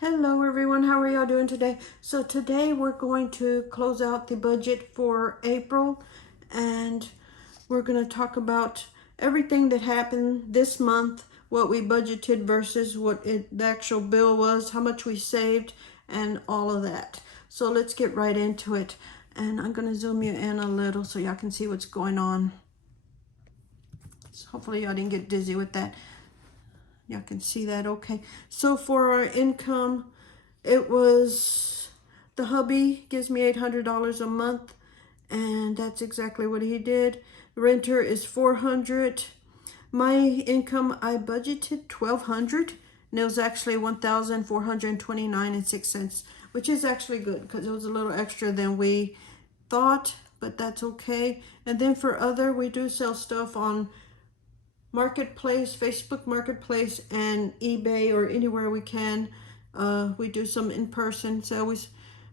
Hello everyone, how are y'all doing today? So today we're going to close out the budget for April, and we're going to talk about everything that happened this month, what we budgeted versus what the actual bill was, how much we saved, and all of that. So let's get right into it. And I'm going to zoom you in a little so y'all can see what's going on. So hopefully y'all didn't get dizzy with that. Y'all can see that okay. So for our income, it was, the hubby gives me $800 a month, and that's exactly what he did. Renter is $400. My income, I budgeted $1,200, and it was actually $1,429.06, which is actually good because it was a little extra than we thought, but that's okay. And then for other, we do sell stuff on Marketplace, Facebook Marketplace, and eBay, or anywhere we can. We do some in person. So we've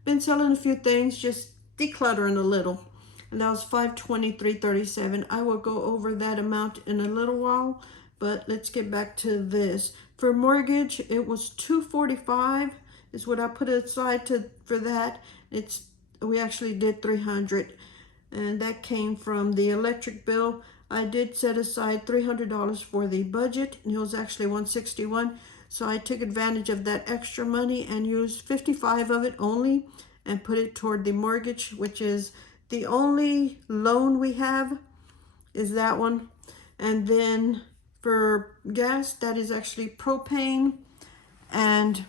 been selling a few things, just decluttering a little. And that was $523.37. I will go over that amount in a little while, but let's get back to this. For mortgage, it was $245 is what I put aside for that. We actually did $300, and that came from the electric bill. I did set aside $300 for the budget, and it was actually $161. So I took advantage of that extra money and used 55 of it only and put it toward the mortgage, which is the only loan we have, is that one. And then for gas, that is actually propane, and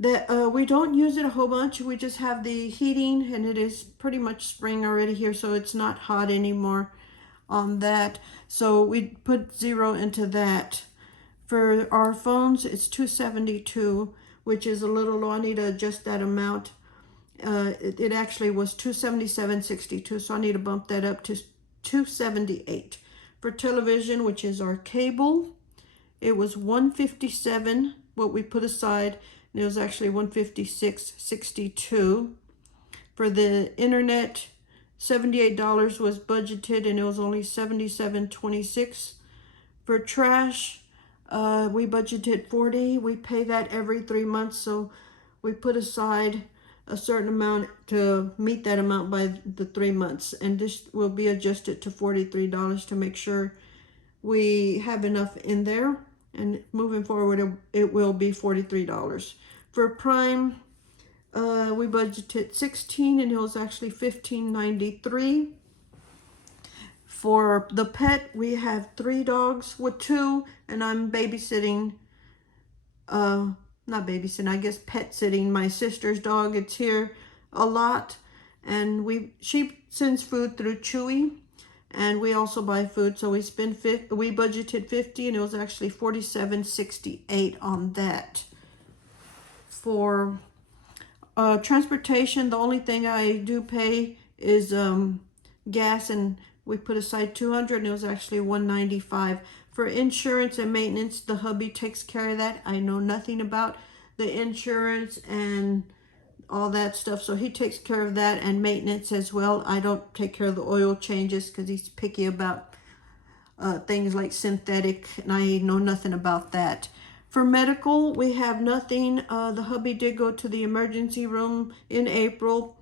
that we don't use it a whole bunch. We just have the heating, and it is pretty much spring already here, so it's not hot anymore on that. So we put 0 into that. For our phones, it's $272, which is a little low. I need to adjust that amount. It actually was $277.62, so I need to bump that up to $278. For television, which is our cable, it was $157 what we put aside, and it was actually $156.62. For the internet, $78 was budgeted, and it was only $77.26. For trash, we budgeted $40. We pay that every 3 months, so we put aside a certain amount to meet that amount by the 3 months, and this will be adjusted to $43 to make sure we have enough in there, and moving forward it will be $43. For Prime, we budgeted $16, and it was actually $15.93. For the pet, we have 3 dogs with 2, and I'm babysitting, not babysitting, I guess pet sitting my sister's dog. It's here a lot, and she sends food through Chewy, and we also buy food, so we budgeted $50, and it was actually $47.68 on that. For transportation, the only thing I do pay is gas, and we put aside $200, and it was actually $195. For insurance and maintenance, the hubby takes care of that. I know nothing about the insurance and all that stuff, so he takes care of that, and maintenance as well. I don't take care of the oil changes because he's picky about things like synthetic, and I know nothing about that. For medical, we have nothing. The hubby did go to the emergency room in April,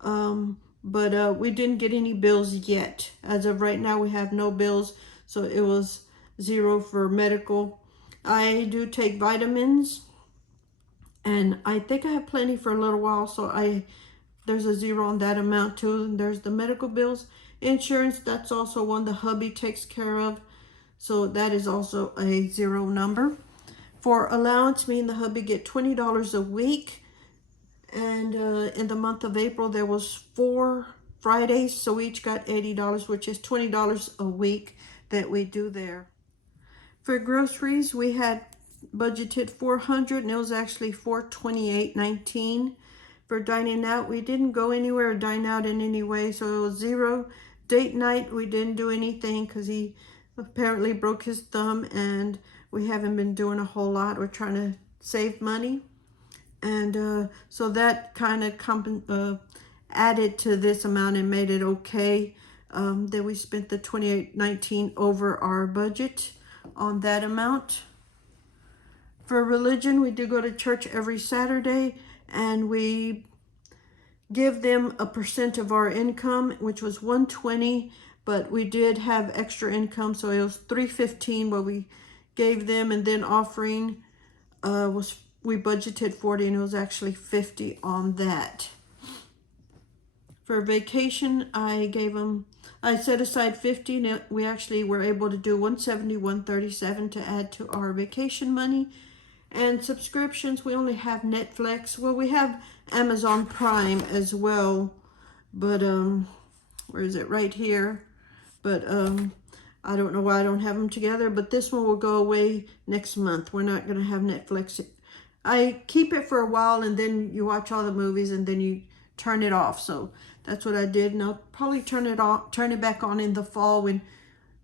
but we didn't get any bills yet. As of right now, we have no bills, so it was 0 for medical. I do take vitamins, and I think I have plenty for a little while, so there's a 0 on that amount too. And there's the medical bills. Insurance, that's also one the hubby takes care of, so that is also a 0 number. For allowance, me and the hubby get $20 a week, and in the month of April there was 4 Fridays, so we each got $80, which is $20 a week that we do there. For groceries, we had budgeted $400, and it was actually $428.19. For dining out, we didn't go anywhere or dine out in any way, so it was 0. Date night, we didn't do anything because he apparently broke his thumb, and we haven't been doing a whole lot. We're trying to save money, and so that kind of added to this amount and made it okay. That we spent the $28.19 over our budget on that amount. For religion, we do go to church every Saturday, and we give them a percent of our income, which was 120, but we did have extra income, so it was 315 what we gave them, and then offering was, we budgeted 40, and it was actually 50 on that. For vacation, I set aside 50, and we actually were able to do 170, 137 to add to our vacation money. And subscriptions, we only have Netflix. Well, we have Amazon Prime as well, but where is it? Right here. But I don't know why I don't have them together, but this one will go away next month. We're not going to have Netflix. I keep it for a while, and then you watch all the movies, and then you turn it off. So that's what I did, and I'll probably turn it back on in the fall when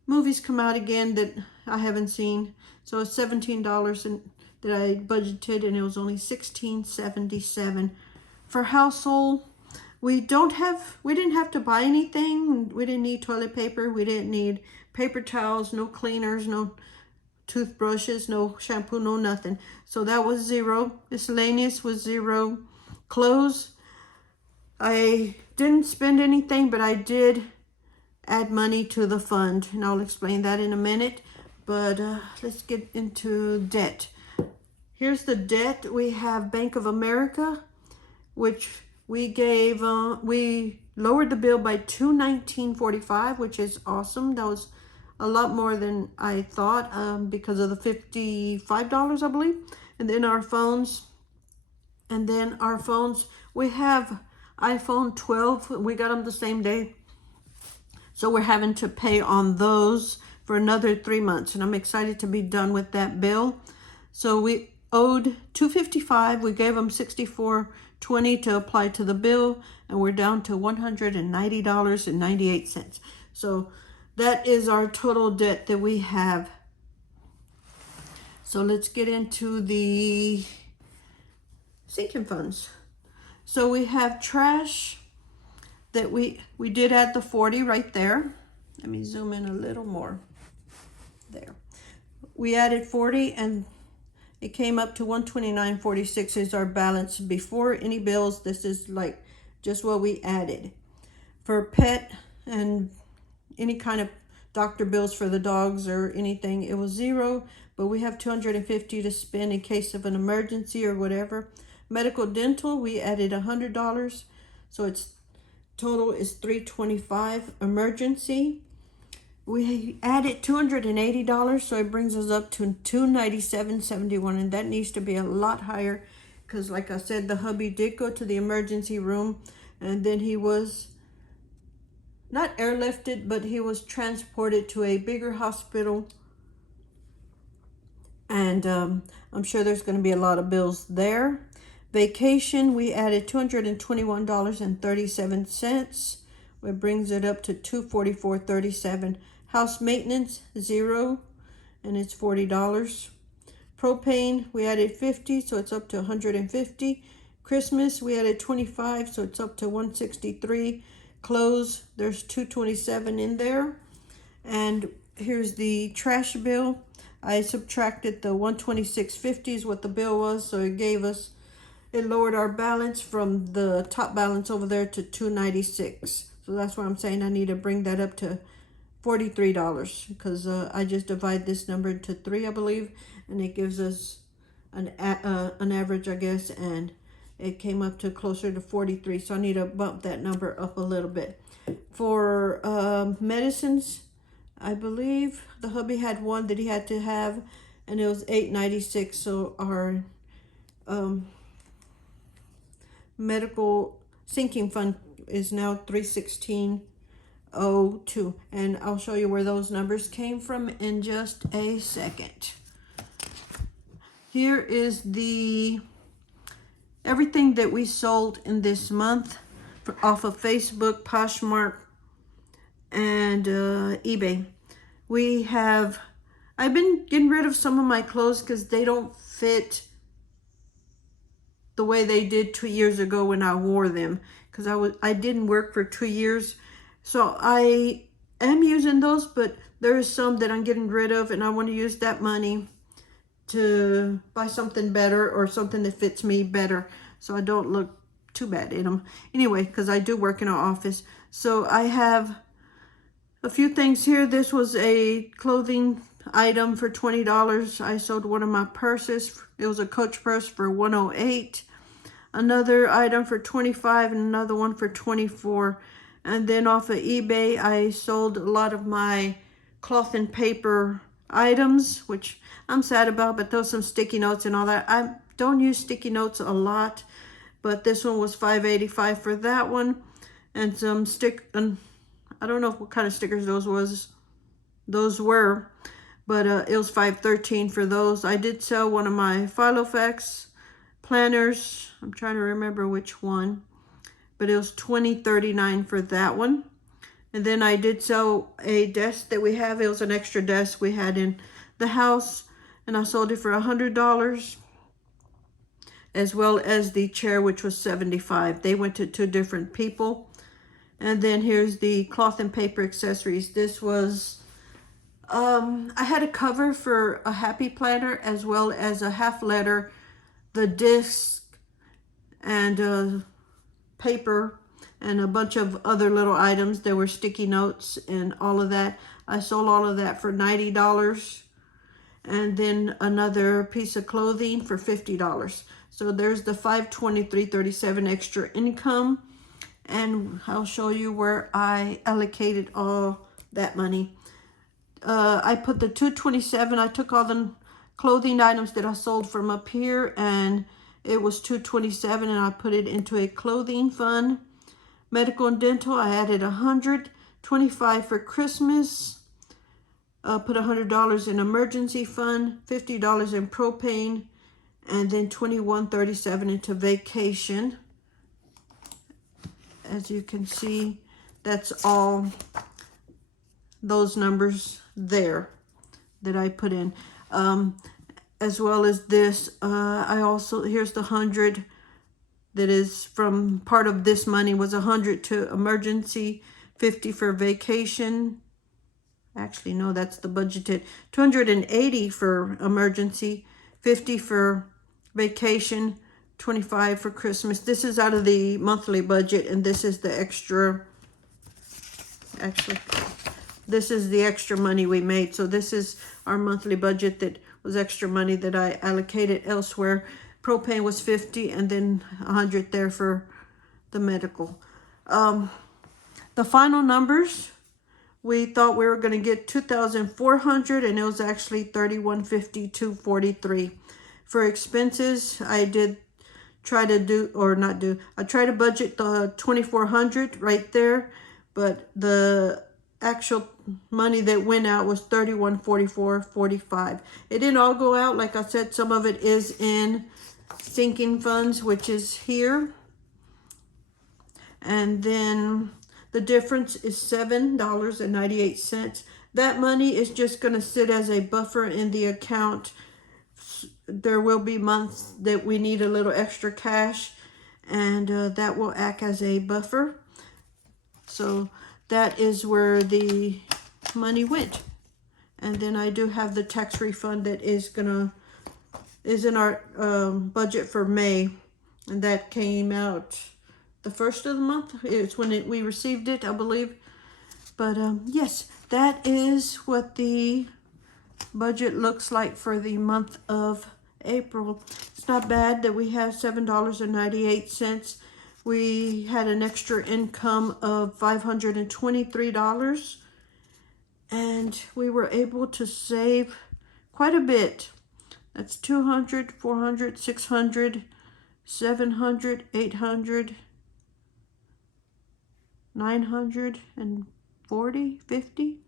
movies come out again that I haven't seen. So it's $17 that I budgeted, and it was only $16.77. For household, we didn't have to buy anything. We didn't need toilet paper. We didn't need paper towels, no cleaners, no toothbrushes, no shampoo, no nothing. So that was zero. Miscellaneous was zero. Clothes, I didn't spend anything, but I did add money to the fund, and I'll explain that in a minute. But let's get into debt. Here's the debt. We have Bank of America, which we gave, we lowered the bill by $219.45, which is awesome. That was a lot more than I thought, because of the $55, I believe. And then our phones, we have iPhone 12. We got them the same day. So we're having to pay on those for another 3 months, and I'm excited to be done with that bill. So we owed $255. We gave them $64.20 to apply to the bill, and we're down to $190.98. So that is our total debt that we have. So let's get into the sinking funds. So we have trash that we did add the 40 right there. Let me zoom in a little more. There. We added 40, and it came up to $129.46 is our balance before any bills. This is like just what we added. For pet and any kind of doctor bills for the dogs or anything, it was zero, but we have $250 to spend in case of an emergency or whatever. Medical dental, we added $100, so it's total is $325. Emergency, we added $280, so it brings us up to $297.71, and that needs to be a lot higher because, like I said, the hubby did go to the emergency room, and then he was not airlifted, but he was transported to a bigger hospital, and I'm sure there's going to be a lot of bills there. Vacation, we added $221.37. It brings it up to $244.37. House maintenance, zero, and it's $40. Propane, we added 50, so it's up to 150. Christmas, we added 25, so it's up to 163. Clothes, there's 227 in there. And here's the trash bill. I subtracted the 126.50 is what the bill was, so it lowered our balance from the top balance over there to $296. So that's why I'm saying I need to bring that up to $43, because I just divide this number into 3, I believe, and it gives us an average, I guess, and it came up to closer to 43. So I need to bump that number up a little bit. For medicines, I believe the hubby had one that he had to have, and it was $8.96. So our medical sinking fund is now $316.02, and I'll show you where those numbers came from in just a second. Here is everything that we sold in this month off of Facebook, Poshmark, and eBay. I've been getting rid of some of my clothes because they don't fit the way they did 2 years ago when I wore them, because I didn't work for 2 years. So I am using those, but there is some that I'm getting rid of, and I want to use that money to buy something better or something that fits me better so I don't look too bad in them. Anyway, because I do work in an office. So I have a few things here. This was a clothing item for $20. I sold one of my purses. It was a Coach purse for $108. Another item for $25 and another one for $24. And then off of eBay, I sold a lot of my cloth and paper items, which I'm sad about, but those some sticky notes and all that. I don't use sticky notes a lot, but this one was $5.85 for that one. And some I don't know what kind of stickers those were, but it was $5.13 for those. I did sell one of my Filofax planners. I'm trying to remember which one, but it was $20.39 for that one. And then I did sell a desk that we have. It was an extra desk we had in the house, and I sold it for $100, as well as the chair, which was $75. They went to two different people. And then here's the cloth and paper accessories. This was, I had a cover for a happy planner as well as a half letter, the disc, and paper, and a bunch of other little items. There were sticky notes and all of that. I sold all of that for $90. And then another piece of clothing for $50. So there's the $523.37 extra income. And I'll show you where I allocated all that money. I put the $227. I took all the clothing items that I sold from up here, and it was $227, and I put it into a clothing fund. Medical and dental, I added $125 for Christmas. Put $100 in emergency fund, $50 in propane, and then $21.37 into vacation. As you can see, that's all those numbers there that I put in. As well as this, I also, here's the 100 that is from part of this money was 100 to emergency, 50 for vacation. Actually, no, that's the budgeted. 280 for emergency, 50 for vacation, 25 for Christmas. This is out of the monthly budget, and this is the extra. Actually, this is the extra money we made. So this is our monthly budget that was extra money that I allocated elsewhere. Propane was 50, and then 100 there for the medical. The final numbers, we thought we were going to get $2,400, and it was actually $3,152.43. For expenses, I did try to do, or not do, I tried to budget the $2,400 right there, but the actual money that went out was $3,144.45. It didn't all go out. Like I said, some of it is in sinking funds, which is here. And then the difference is $7.98. That money is just going to sit as a buffer in the account. There will be months that we need a little extra cash, and that will act as a buffer. So that is where the money went. And then I do have the tax refund that is in our budget for May, and that came out the first of the month. It's when we received it, I believe. But yes, that is what the budget looks like for the month of April. It's not bad that we have $7.98. We had an extra income of $523, and we were able to save quite a bit. That's 200, 400, 600, 700, 800, 940, 50,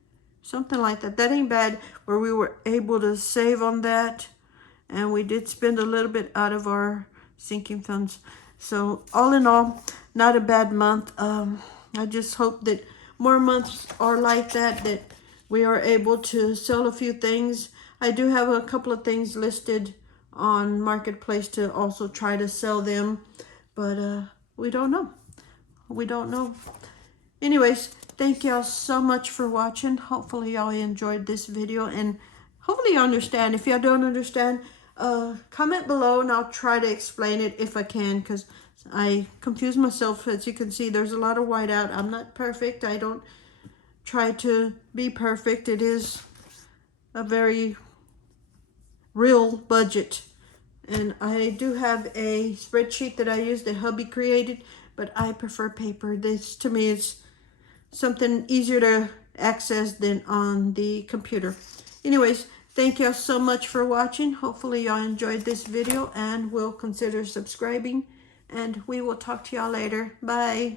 something like that. That ain't bad, where we were able to save on that. And we did spend a little bit out of our sinking funds. So all in all, not a bad month. I just hope that more months are like that, that we are able to sell a few things. I do have a couple of things listed on Marketplace to also try to sell them, but we don't know. We don't know. Anyways, thank y'all so much for watching. Hopefully y'all enjoyed this video, and hopefully you understand. If you don't understand, comment below and I'll try to explain it if I can, because I confuse myself. As you can see, there's a lot of whiteout. I'm not perfect. I don't try to be perfect. It is a very real budget. And I do have a spreadsheet that I use that hubby created, but I prefer paper. This, to me, is something easier to access than on the computer. Anyways, thank y'all so much for watching. Hopefully y'all enjoyed this video and will consider subscribing. And we will talk to y'all later. Bye.